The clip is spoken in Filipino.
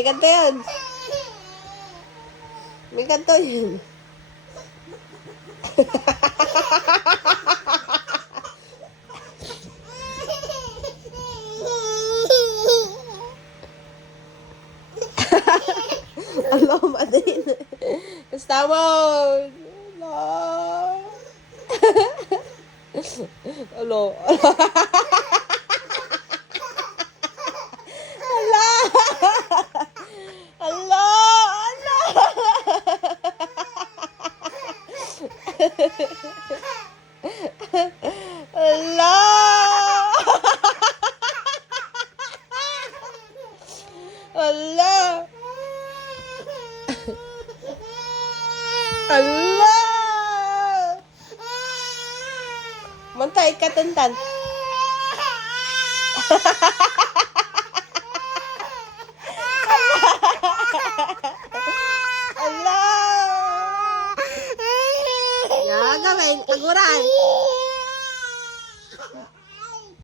May kanto yan. May kanto yan. Allah, madin. Gusto mo. Allah. Allah. Allah. Allah. Allah. Allah. Allah. Mantay ka tantan. Allah. Ya, gawin. Aguran.